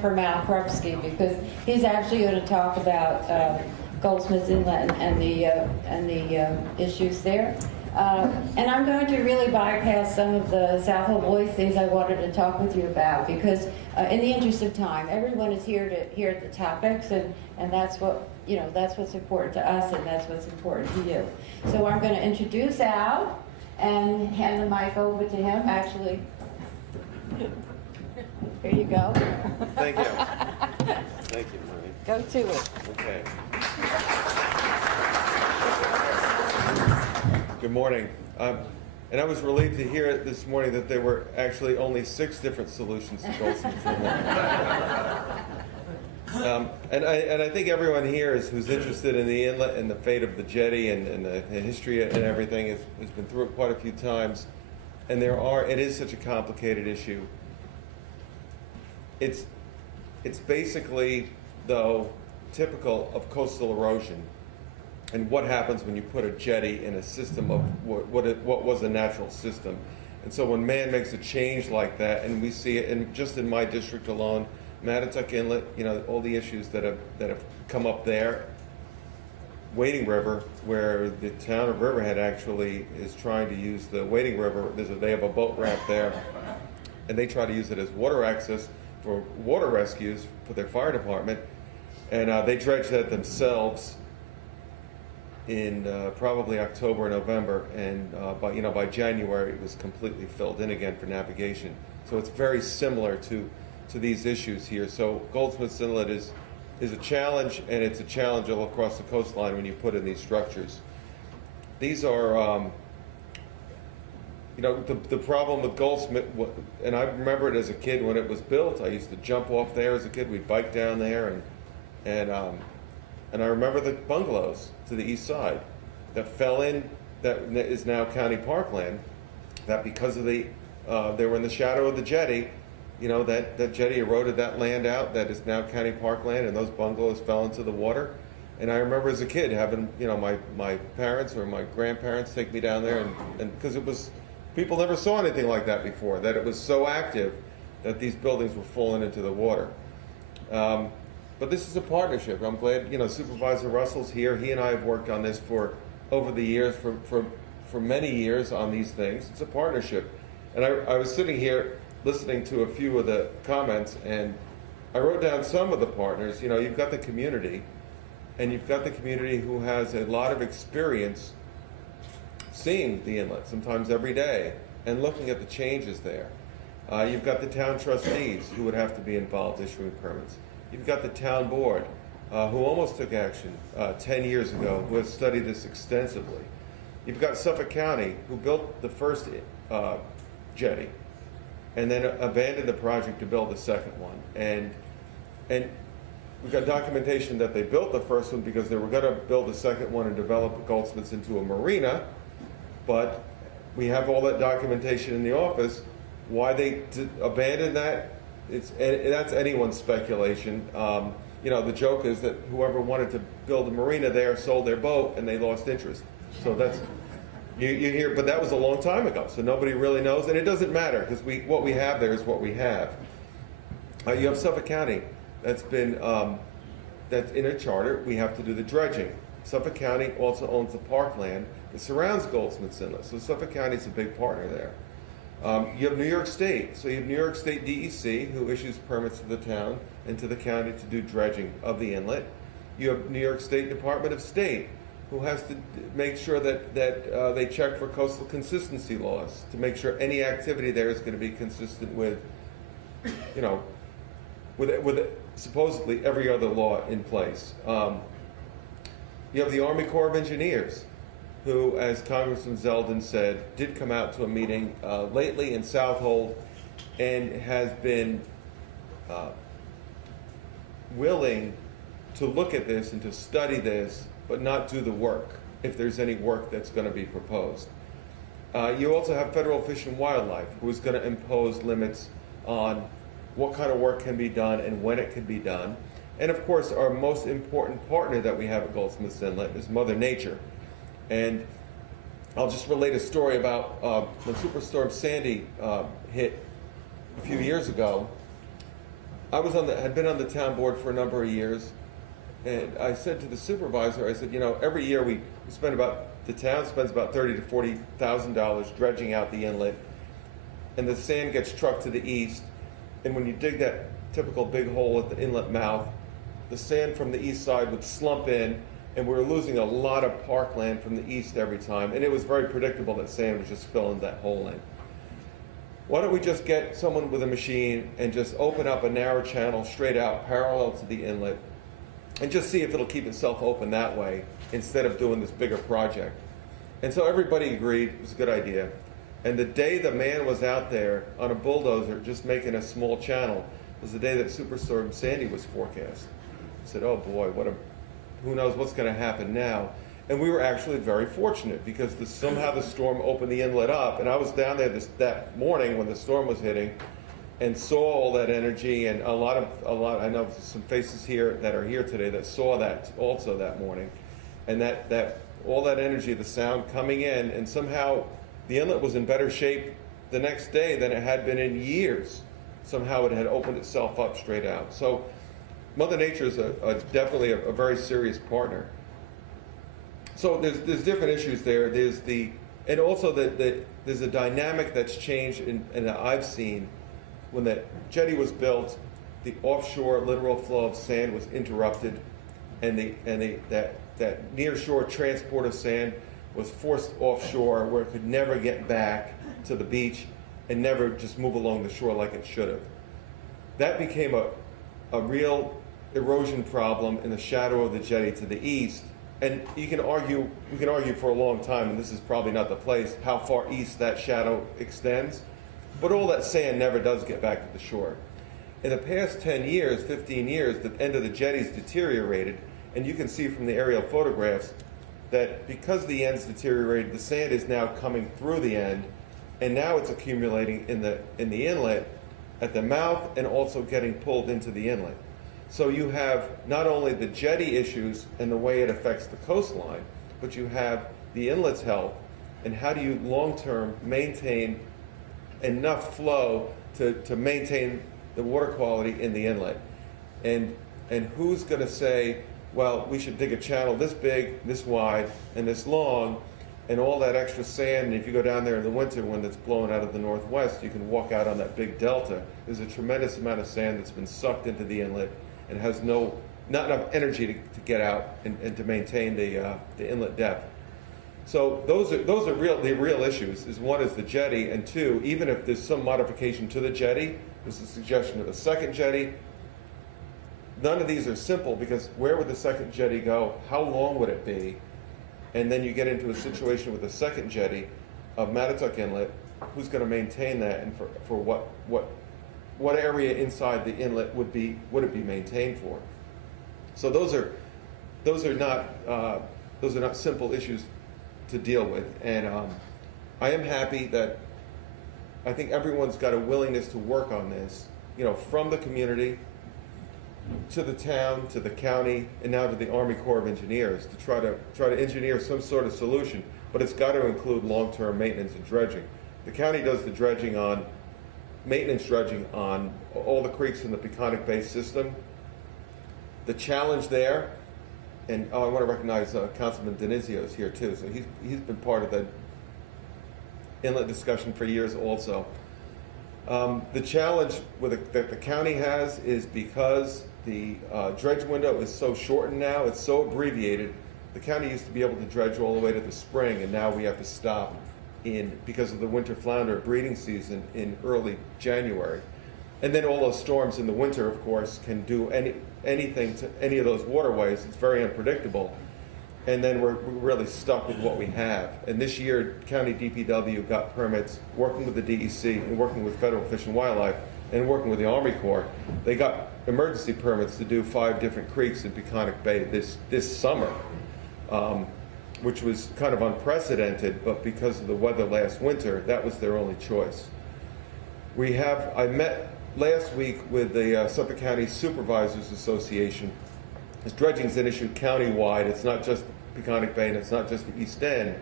from Al Krupski, because he's actually going to talk about Goldsmith Inlet and the issues there. And I'm going to really bypass some of the Southold Voice things I wanted to talk with you about, because in the interest of time, everyone is here to hear the topics, and that's what, that's what's important to us, and that's what's important to you. So I'm going to introduce Al and hand the mic over to him. Actually, here you go. Thank you. Thank you, Marie. Go to it. Okay. Good morning. And I was relieved to hear this morning that there were actually only 6 different solutions to Goldsmith Inlet. And I think everyone here who's interested in the inlet and the fate of the jetty and the history and everything has been through it quite a few times. And it is such a complicated issue. It's basically, though, typical of coastal erosion and what happens when you put a jetty in a system of what was a natural system. And so when man makes a change like that, and we see it just in my district alone, Mattatuck Inlet, all the issues that have come up there. Wading River, where the town of Riverhead actually is trying to use the Wading River. They have a boat ramp there, and they try to use it as water access for water rescues for their fire department. And they dredged that themselves in probably October or November, and by January it was completely filled in again for navigation. So it's very similar to these issues here. So Goldsmith Inlet is a challenge, and it's a challenge all across the coastline when you put in these structures. These are, the problem with Goldsmith, and I remember it as a kid when it was built. I used to jump off there as a kid. We'd bike down there, and I remember the bungalows to the east side that fell in, that is now county parkland, that because of they were in the shadow of the jetty, that jetty eroded that land out, that is now county parkland, and those bungalows fell into the water. And I remember as a kid having, my parents or my grandparents take me down there, and because people never saw anything like that before, that it was so active that these buildings were falling into the water. But this is a partnership. I'm glad, Supervisor Russell's here. He and I have worked on this over the years, for many years on these things. It's a partnership. And I was sitting here listening to a few of the comments, and I wrote down some of the partners. You've got the community, and you've got the community who has a lot of experience seeing the inlet, sometimes every day, and looking at the changes there. You've got the town trustees who would have to be involved issuing permits. You've got the town board, who almost took action 10 years ago, who has studied this extensively. You've got Suffolk County, who built the first jetty, and then abandoned the project to build the second one. And we've got documentation that they built the first one because they were going to build the second one and develop Goldsmiths into a marina, but we have all that documentation in the office. Why they abandoned that, that's anyone's speculation. The joke is that whoever wanted to build a marina there sold their boat and they lost interest. So that's, you hear, but that was a long time ago, so nobody really knows, and it doesn't matter because what we have there is what we have. You have Suffolk County that's in a charter. We have to do the dredging. Suffolk County also owns the parkland that surrounds Goldsmith Inlet, so Suffolk County is a big partner there. You have New York State, so you have New York State DEC, who issues permits to the town and to the county to do dredging of the inlet. You have New York State Department of State, who has to make sure that they check for coastal consistency laws to make sure any activity there is going to be consistent with, with supposedly every other law in place. You have the Army Corps of Engineers, who, as Congressman Zeldin said, did come out to a meeting lately in Southold and has been willing to look at this and to study this, but not do the work, if there's any work that's going to be proposed. You also have Federal Fish and Wildlife, who is going to impose limits on what kind of work can be done and when it can be done. And of course, our most important partner that we have at Goldsmith Inlet is Mother Nature. And I'll just relate a story about when Superstorm Sandy hit a few years ago. had been on the town board for a number of years, and I said to the supervisor, I said, every year the town spends about $30,000 to $40,000 dredging out the inlet, and the sand gets trucked to the east, and when you dig that typical big hole at the inlet mouth, the sand from the east side would slump in, and we were losing a lot of parkland from the east every time, and it was very predictable that sand was just filling that hole in. Why don't we just get someone with a machine and just open up a narrow channel straight out parallel to the inlet and just see if it'll keep itself open that way instead of doing this bigger project? And so everybody agreed it was a good idea. And the day the man was out there on a bulldozer just making a small channel was the day that Superstorm Sandy was forecast. I said, oh boy, who knows what's going to happen now? And we were actually very fortunate because somehow the storm opened the inlet up, and I was down there that morning when the storm was hitting and saw all that energy, and a lot, I know some faces here that are here today that saw that also that morning, and that all that energy, the sound coming in, and somehow the inlet was in better shape the next day than it had been in years. Somehow it had opened itself up straight out. So Mother Nature is definitely a very serious partner. So there's different issues there. There's a dynamic that's changed and that I've seen. When that jetty was built, the offshore literal flow of sand was interrupted, and that near shore transport of sand was forced offshore where it could never get back to the beach and never just move along the shore like it should have. That became a real erosion problem in the shadow of the jetty to the east. And we can argue for a long time, and this is probably not the place, how far east that shadow extends. But all that sand never does get back to the shore. In the past 10 years, 15 years, the end of the jetty's deteriorated, and you can see from the aerial photographs that because the end's deteriorated, the sand is now coming through the end, and now it's accumulating in the inlet at the mouth and also getting pulled into the inlet. So you have not only the jetty issues and the way it affects the coastline, but you have the inlet's health, and how do you long-term maintain enough flow to maintain the water quality in the inlet? And who's going to say, well, we should dig a channel this big, this wide, and this long, and all that extra sand, and if you go down there in the winter when it's blowing out of the northwest, you can walk out on that big delta. There's a tremendous amount of sand that's been sucked into the inlet and has not enough energy to get out and to maintain the inlet depth. So those are the real issues. One is the jetty, and two, even if there's some modification to the jetty, there's a suggestion of a second jetty. None of these are simple because where would the second jetty go? How long would it be? And then you get into a situation with the second jetty of Mattatuck Inlet. Who's going to maintain that, and for what area inside the inlet would it be maintained for? So those are not simple issues to deal with, and I am happy that I think everyone's got a willingness to work on this, from the community to the town, to the county, and now to the Army Corps of Engineers to try to engineer some sort of solution. But it's got to include long-term maintenance and dredging. The county does the maintenance dredging on all the creeks in the Peconic Bay system. The challenge there, and I want to recognize Councilman Denizio is here too, so he's been part of the inlet discussion for years also. The challenge that the county has is because the dredge window is so shortened now, it's so abbreviated. The county used to be able to dredge all the way to the spring, and now we have to stop because of the winter flounder breeding season in early January. And then all those storms in the winter, of course, can do anything to any of those waterways. It's very unpredictable. And then we're really stuck with what we have. And this year, County DPW got permits, working with the DEC and working with Federal Fish and Wildlife and working with the Army Corps. They got emergency permits to do 5 different creeks in Peconic Bay this summer, which was kind of unprecedented, but because of the weather last winter, that was their only choice. I met last week with the Suffolk County Supervisors Association. This dredging is an issue countywide. It's not just Peconic Bay, and it's not just the East End.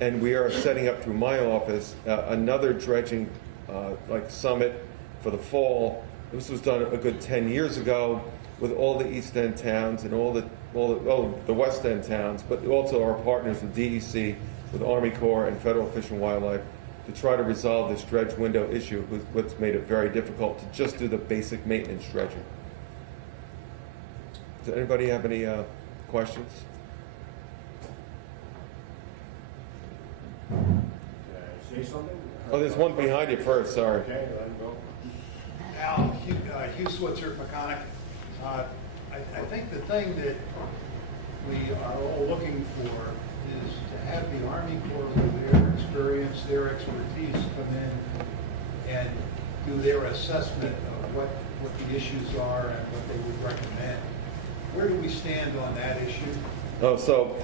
And we are setting up through my office another dredging summit for the fall This was done a good 10 years ago with all the East End towns and all the West End towns, but also our partners with DEC, with Army Corps and Federal Fish and Wildlife, to try to resolve this dredge window issue, what's made it very difficult to just do the basic maintenance dredging. Does anybody have any questions? Can I say something? Oh, there's one behind you first, sorry. Okay, let him go. Al, Hugh Switzer, Peconic. I think the thing that we are all looking for is to have the Army Corps with their experience, their expertise come in and do their assessment of what the issues are and what they would recommend. Where do we stand on that issue? Oh, so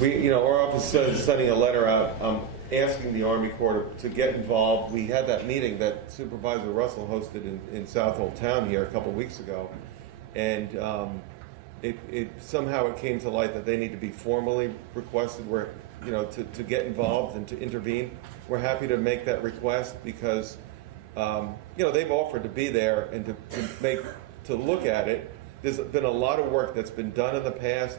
our office is sending a letter out asking the Army Corps to get involved. We had that meeting that Supervisor Russell hosted in Southold Town here a couple weeks ago, and it somehow it came to light that they need to be formally requested to get involved and to intervene. We're happy to make that request because they've offered to be there and to look at it. There's been a lot of work that's been done in the past.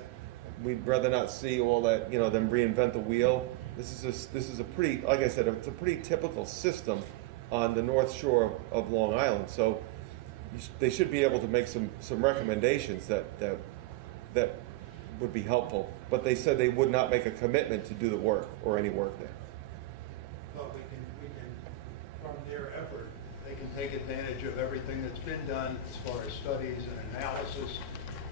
We'd rather not see all that, them reinvent the wheel. This is a pretty, like I said, it's a pretty typical system on the North Shore of Long Island. So they should be able to make some recommendations that would be helpful. But they said they would not make a commitment to do the work or any work there. Well, we can, from their effort, they can take advantage of everything that's been done as far as studies and analysis.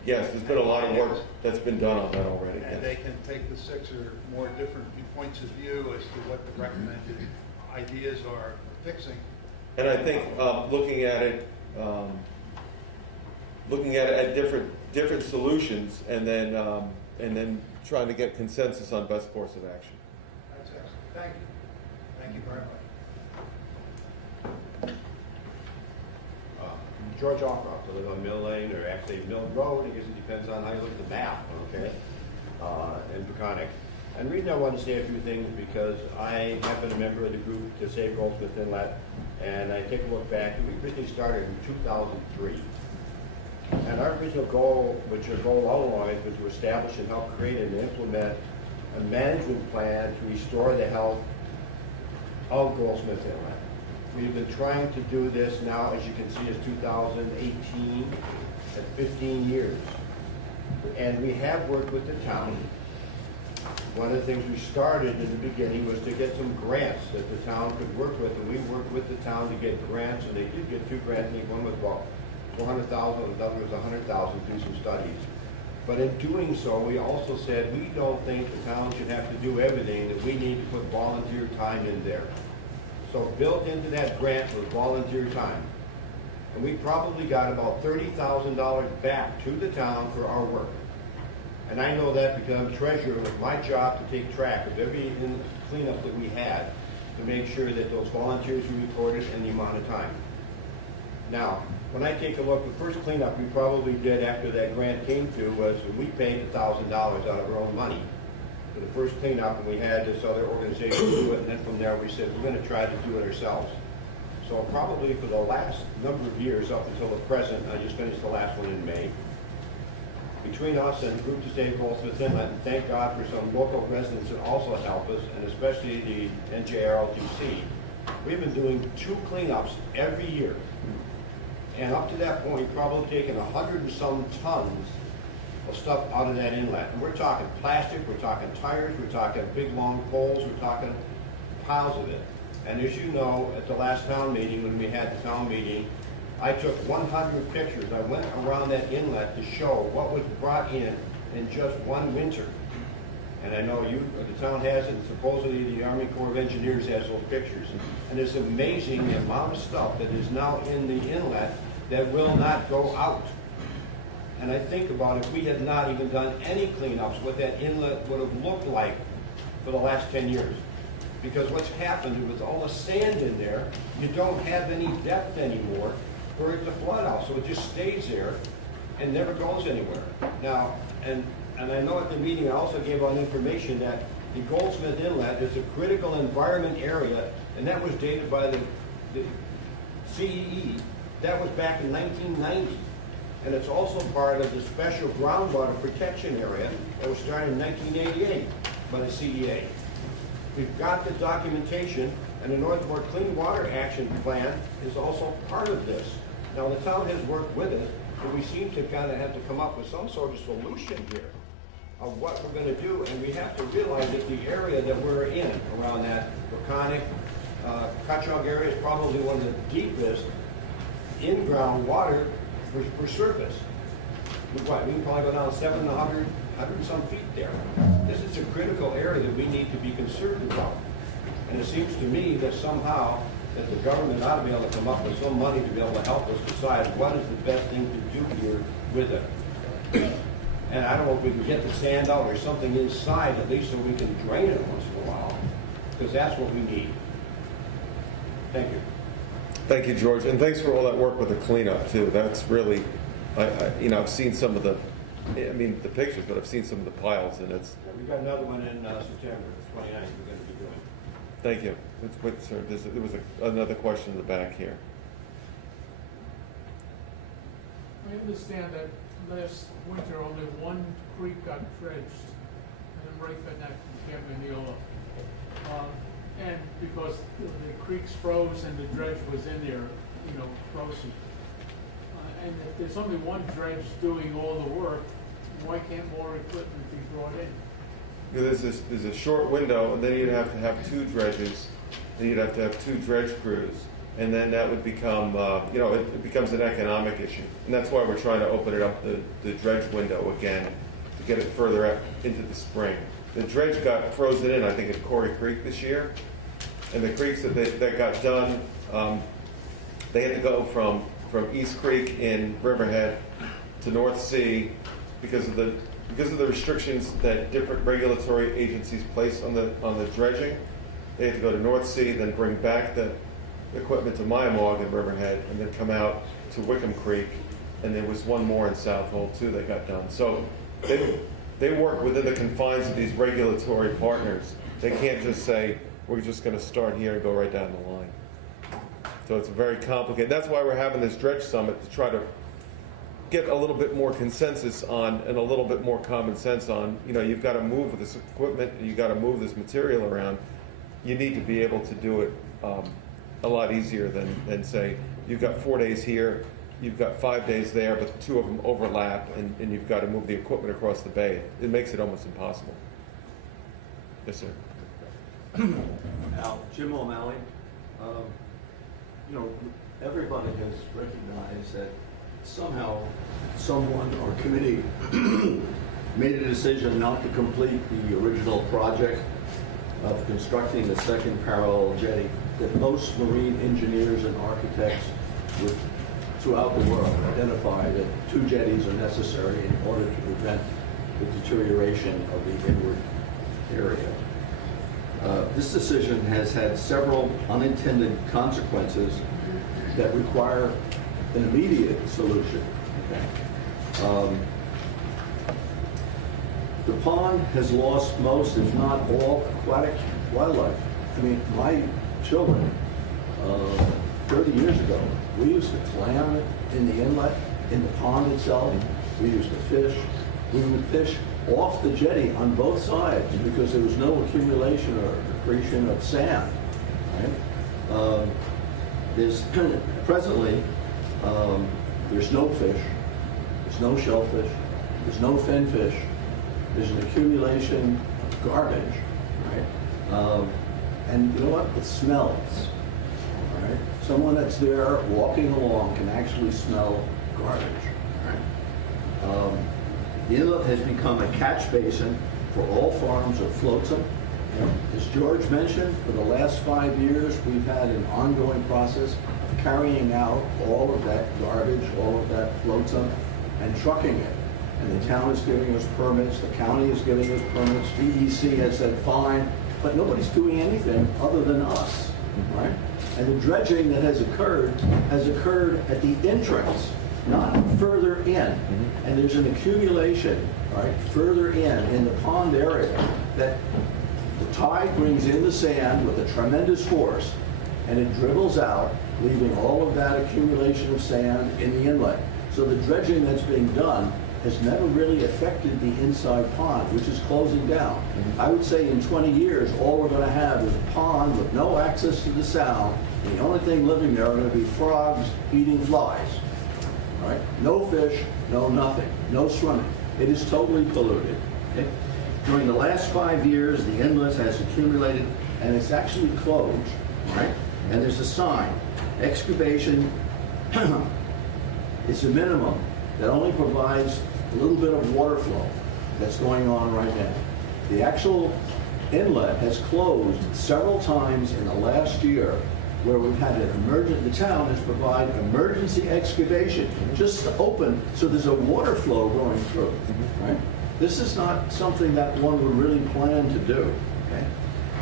Yes, there's been a lot of work that's been done on that already. And they can take the 6 or more different points of view as to what the recommended ideas are for fixing. And I think looking at it at different solutions, and then trying to get consensus on best course of action. That's excellent. Thank you. Thank you very much. George Offrock, to live on Mill Lane, or actually Mill Road, I guess it depends on how you look at the map, okay, in Peconic. And the reason I want to say a few things is because I have been a member of the group to save Goldsmith Inlet, and I take a look back, and we originally started in 2003. And our original goal, which our goal all along, was to establish and help create and implement a management plan to restore the health of Goldsmith Inlet. We've been trying to do this now, as you can see, is 2018, at 15 years. And we have worked with the town. One of the things we started in the beginning was to get some grants that the town could work with, and we worked with the town to get grants, and they did get 2 grants. I think one was about $400,000, and the other was $100,000 to do some studies. But in doing so, we also said we don't think the town should have to do everything, that we need to put volunteer time in there. So built into that grant was volunteer time. And we probably got about $30,000 back to the town for our work. And I know that because I'm treasurer, it was my job to take track of every cleanup that we had to make sure that those volunteers were recorded and the amount of time. Now, when I take a look, the first cleanup we probably did after that grant came to was we paid $1,000 out of our own money for the first cleanup, and we had this other organization do it, and then from there we said we're going to try to do it ourselves. So probably for the last number of years up until the present, I just finished the last one in May, between us and the Group to Save Goldsmith Inlet, and thank God for some local residents that also help us, and especially the NJRLTC, we've been doing 2 cleanups every year. And up to that point, we've probably taken 100 and some tons of stuff out of that inlet. And we're talking plastic, we're talking tires, we're talking big long poles, we're talking piles of it. And as you know, at the last town meeting, when we had the town meeting, I took 100 pictures. I went around that inlet to show what was brought in just one winter. And I know the town has it, and supposedly the Army Corps of Engineers has those pictures. And it's amazing the amount of stuff that is now in the inlet that will not go out. And I think about if we had not even done any cleanups, what that inlet would have looked like for the last 10 years. Because what's happened with all the sand in there, you don't have any depth anymore for it to flood out. So it just stays there and never goes anywhere. Now, and I know at the meeting I also gave out information that the Goldsmith Inlet is a critical environment area, and that was dated by the CEE That was back in 1990. And it's also part of the special groundwater protection area that was started in 1988 by the CEA. We've got the documentation, and the Northmore Clean Water Action Plan is also part of this. Now, the town has worked with us, but we seem to kind of have to come up with some sort of solution here of what we're going to do, and we have to realize that the area that we're in, around that volcanic Cutchog area, is probably one of the deepest in-ground water for surface. We can probably go down 700, 100 and some feet there. This is a critical area that we need to be concerned about. And it seems to me that somehow that the government ought to be able to come up with some money to be able to help us decide what is the best thing to do here with it. And I don't know if we can get the sand out or something inside, at least so we can drain it once in a while, because that's what we need. Thank you. Thank you, George, and thanks for all that work with the cleanup too. That's really, I've seen some of the pictures, but I've seen some of the piles, and it's. We've got another one in September, the 29th, we're going to be doing. Thank you. Wait, sir, there was another question in the back here. I understand that last winter only one creek got dredged, and right for that Camp Mineola. And because the creeks froze and the dredge was in there, frozen. And if there's only one dredge doing all the work, why can't more equipment be brought in? There's a short window, and then you'd have to have two dredges, then you'd have to have two dredge crews, and then that would become, it becomes an economic issue. And that's why we're trying to open it up, the dredge window again, to get it further out into the spring. The dredge got frozen in, I think, at Corey Creek this year, and the creeks that got done, they had to go from East Creek in Riverhead to North Sea because of the restrictions that different regulatory agencies place on the dredging. They had to go to North Sea, then bring back the equipment to Myamog in Riverhead, and then come out to Wickham Creek, and there was one more in Southold too that got done. So they work within the confines of these regulatory partners. They can't just say, we're just going to start here and go right down the line. So it's very complicated. That's why we're having this dredge summit, to try to get a little bit more consensus on, and a little bit more common sense on, you've got to move this equipment, and you've got to move this material around. You need to be able to do it a lot easier than say, you've got 4 days here, you've got 5 days there, but 2 of them overlap, and you've got to move the equipment across the bay. It makes it almost impossible. Yes, sir. Al, Jim O'Malley. Everybody has recognized that somehow someone or committee made a decision not to complete the original project of constructing the second parallel jetty that most marine engineers and architects throughout the world identify that 2 jetties are necessary in order to prevent the deterioration of the inward area. This decision has had several unintended consequences that require an immediate solution. The pond has lost most, if not all, aquatic wildlife. I mean, my children, 30 years ago, we used to clam in the inlet, in the pond itself. We used to fish. We would fish off the jetty on both sides because there was no accumulation or accretion of sand. Right? Presently, there's no fish, there's no shellfish, there's no finfish, there's an accumulation of garbage, right? And you know what? It smells, right? Someone that's there walking along can actually smell garbage, right? The inlet has become a catch basin for all forms of flotsam. As George mentioned, for the last 5 years, we've had an ongoing process of carrying out all of that garbage, all of that flotsam, and trucking it. And the town is giving us permits, the county is giving us permits, DEC has said fine, but nobody's doing anything other than us, right? And the dredging that has occurred at the entrance, not further in. And there's an accumulation, right, further in the pond area that the tide brings in the sand with a tremendous force, and it dribbles out, leaving all of that accumulation of sand in the inlet. So the dredging that's being done has never really affected the inside pond, which is closing down. I would say in 20 years, all we're going to have is a pond with no access to the sound. The only thing living there are going to be frogs eating flies. Right? No fish, no nothing, no swimming. It is totally polluted. Okay? During the last 5 years, the inlet has accumulated, and it's actually closed. Right? And there's a sign, excavation is a minimum that only provides a little bit of water flow that's going on right now. The actual inlet has closed several times in the last year where we've had an the town has provided emergency excavation just to open so there's a water flow going through, right? This is not something that one would really plan to do, okay?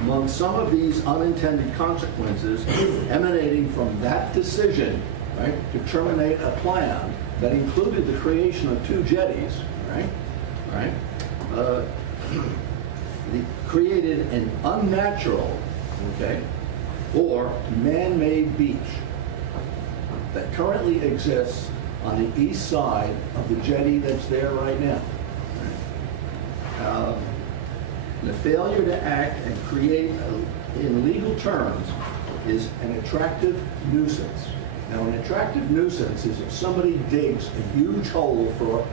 Among some of these unintended consequences emanating from that decision, right, to terminate a plan that included the creation of 2 jetties, right, created an unnatural, okay, or man-made beach that currently exists on the east side of the jetty that's there right now. The failure to act and create, in legal terms, is an attractive nuisance. Now, an attractive nuisance is if somebody digs a huge hole for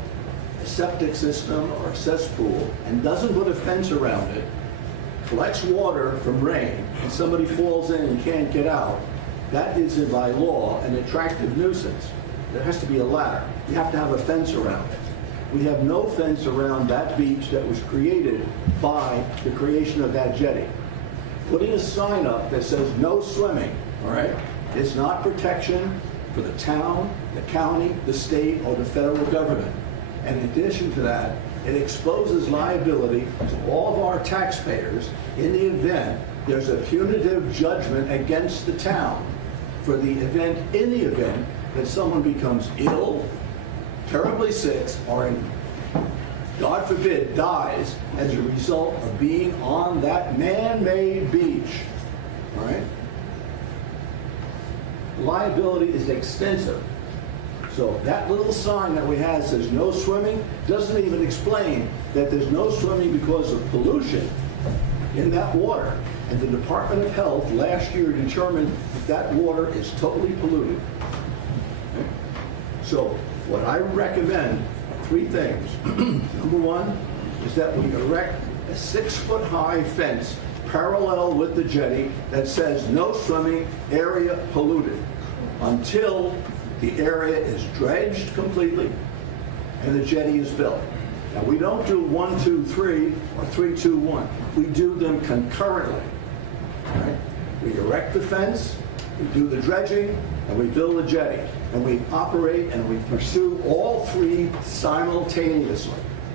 a septic system or a cesspool and doesn't put a fence around it, collects water from rain, and somebody falls in and can't get out. That is, by law, an attractive nuisance. There has to be a ladder. You have to have a fence around it. We have no fence around that beach that was created by the creation of that jetty. Putting a sign up that says no swimming, all right, is not protection for the town, the county, the state, or the federal government. And in addition to that, it exposes liability to all of our taxpayers in the event there's a punitive judgment against the town for the event, in the event that someone becomes ill, terribly sick, or, God forbid, dies as a result of being on that man-made beach. All right? Liability is extensive. So that little sign that we have says no swimming doesn't even explain that there's no swimming because of pollution in that water. And the Department of Health last year determined that water is totally polluted. Okay? So what I recommend are 3 things. Number 1 is that we erect a 6-foot-high fence parallel with the jetty that says no swimming, area polluted, until the area is dredged completely and the jetty is built. Now, we don't do 1, 2, 3 or 3, 2, 1. We do them concurrently. Right? We erect the fence, we do the dredging, and we build the jetty. And we operate and we pursue all 3 simultaneously.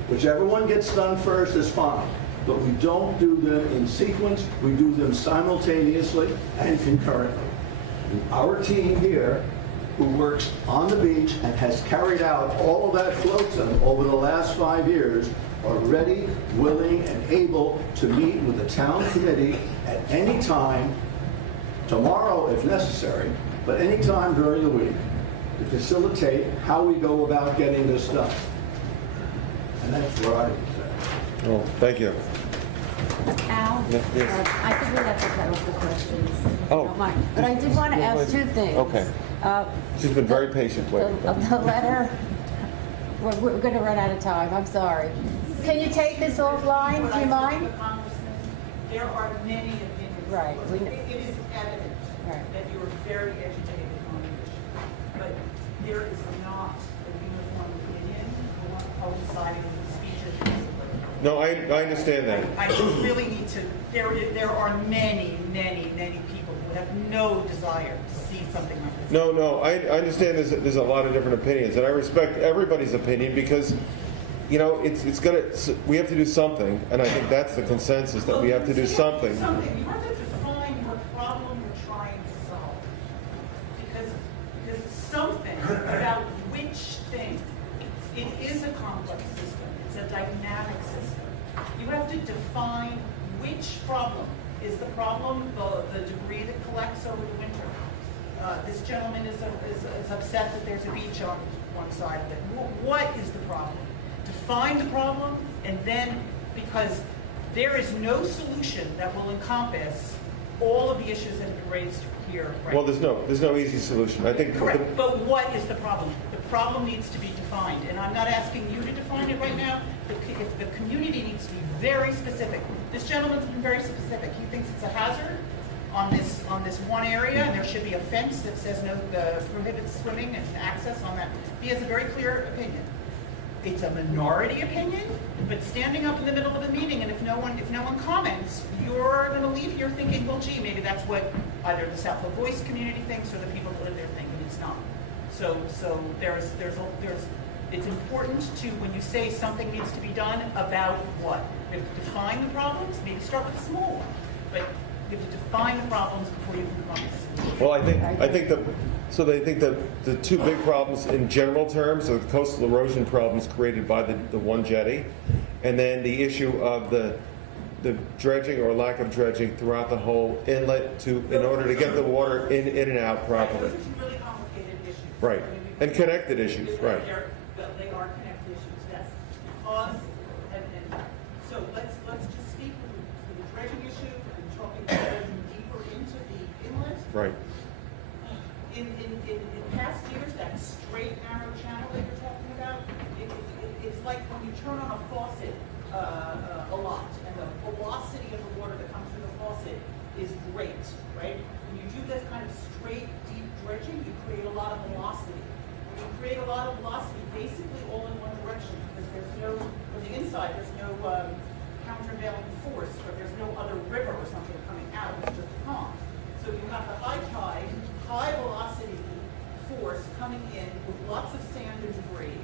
Whichever one gets done first is fine. But we don't do them in sequence. We do them simultaneously and concurrently. And our team here, who works on the beach and has carried out all of that flotsam over the last 5 years, are ready, willing, and able to meet with the town committee at any time, tomorrow if necessary, but any time during the week, to facilitate how we go about getting this done. And that's what I would say. Oh, thank you. Al, Yes. I think we have to cut off the questions. if you Oh. don't mind. But I did want to ask 2 things. Okay. She's been very patient waiting. The letter, we're going to run out of time, I'm sorry. Can you take this offline, do you mind? There are many opinions. Right, we know. It is evident Right. that you are very educated on the issue, but there is not a uniform opinion coinciding with the speeches. No, I understand that. I just really need to, there are many, many, many people who have no desire to see something like this. No, I understand there's a lot of different opinions, and I respect everybody's opinion because, you know, we have to do something, and I think that's the consensus, that we have to do something. You have to define what problem you're trying to solve. Because there's something about which thing. It is a complex system. It's a dynamic system. You have to define which problem. Is the problem the debris that collects over the winter? this gentleman is upset that there's a beach on one side of it. What is the problem? Define the problem, and then, because there is no solution that will encompass all of the issues that have been raised here right Well, there's no easy solution. I think Correct, but what is the problem? The problem needs to be defined, and I'm not asking you to define it right now. If the community needs to be very specific. This gentleman's been very specific. He thinks it's a hazard on this one area, and there should be a fence that says no, prohibits swimming and access on that. He has a very clear opinion. It's a minority opinion, but standing up in the middle of a meeting, and if no one comments, you're going to leave here thinking, well, gee, maybe that's what either the Southold Voice community thinks or the people that live there think, and it's not. So it's important to, when you say something needs to be done, about what? You have to define the problems, maybe start with a small one, but you have to define the problems before you can come up with a solution. Well, they think that the two big problems in general terms are the coastal erosion problems created by the one jetty, and then the issue of the dredging or lack of dredging throughout the whole inlet in order to get the water in and out properly. Those are really complicated issues. Right. And connected issues, right. They are connected issues, yes. And so let's just speak for the dredging issue and talking deeper into the inlet. Right. In past years, that straight narrow channel that you're talking about, it's like when you turn on a faucet a lot, and the velocity of the water that comes through the faucet is great, right? When you do this kind of straight, deep dredging, you create a lot of velocity. When you create a lot of velocity, basically all in one direction, because there's no, on the inside, there's no countervailing force, or there's no other river or something coming out, it's just a pond. So you have the high tide, high velocity force coming in with lots of sand and debris,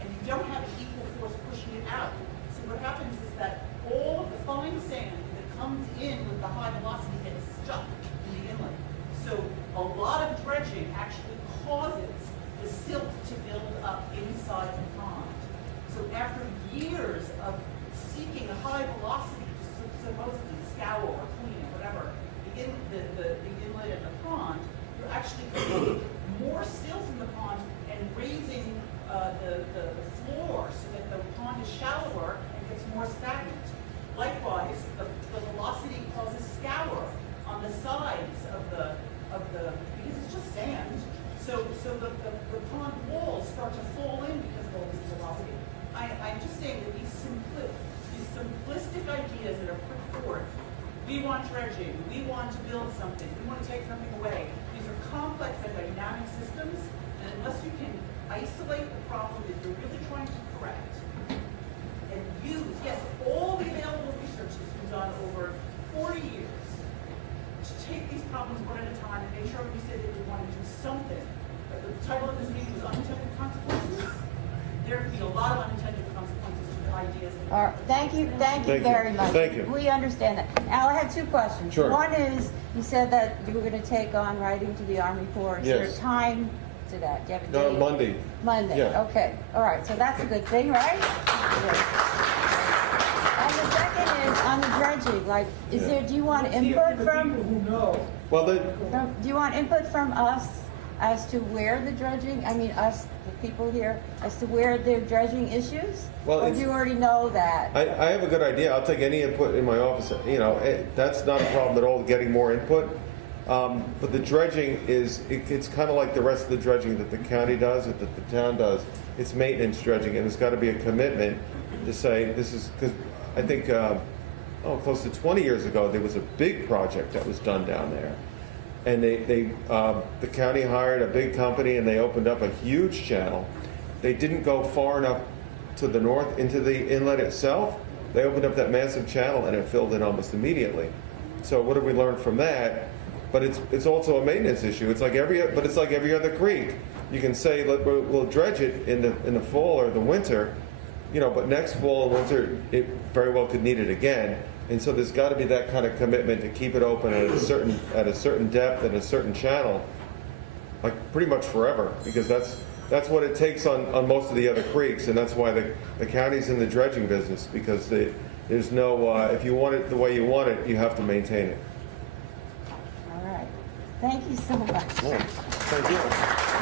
and you don't have an equal force pushing it out. So what happens is that all of the fine sand that comes in with the high velocity gets stuck in the inlet. So a lot of dredging actually causes the silt to build up inside the pond. So after years of seeking a high velocity to supposedly scour or clean or whatever, the inlet and the pond, you're actually creating more silt in the pond and raising the floor so that the pond is shallower and gets more stagnant. Likewise, the velocity causes scour on the sides of the because it's just sand. So the pond walls start to fall in because of all this velocity. I'm just saying that these simplistic ideas that are put forth, we want dredging, we want to build something, we want to take something away. These are complex and dynamic systems, and unless you can isolate the problem that you're really trying to correct, and use, yes, all the available research that's been done over 40 years, to take these problems one at a time and make sure we say that we want to do something. The title of this meeting was Unintended Consequences. There could be a lot of unintended consequences to the ideas. All right, thank you very much. Thank you. We understand that. Al, I have two questions. Sure. One is, you said that you were going to take on writing to the Army Corps. Is there Yes. time to that? Do you have a date? Monday. Monday, Yeah. okay. All right, so that's a good thing, right? Good. And the second is on the dredging, like, do you want input from? Well, Do you want input from us as to where the dredging, us, the people here, as to where they're dredging issues? Well, Or do you already know that? I have a good idea. I'll take any input in my office. That's not a problem at all, getting more input. But the dredging it's kind of like the rest of the dredging that the county does, or that the town does. It's maintenance dredging, and there's got to be a commitment to say this is, because I think, close to 20 years ago, there was a big project that was done down there. And the county hired a big company, and they opened up a huge channel. They didn't go far enough to the north into the inlet itself. They opened up that massive channel, and it filled in almost immediately. So what did we learn from that? But it's also a maintenance issue. It's like every other creek. You can say we'll dredge it in the fall or the winter, but next fall and winter it very well could need it again. And so there's got to be that kind of commitment to keep it open at a certain depth and a certain channel, like pretty much forever, because that's what it takes on most of the other creeks, and that's why the county's in the dredging business, because there's no if you want it the way you want it, you have to maintain it. All right. Thank you so much. Thank you.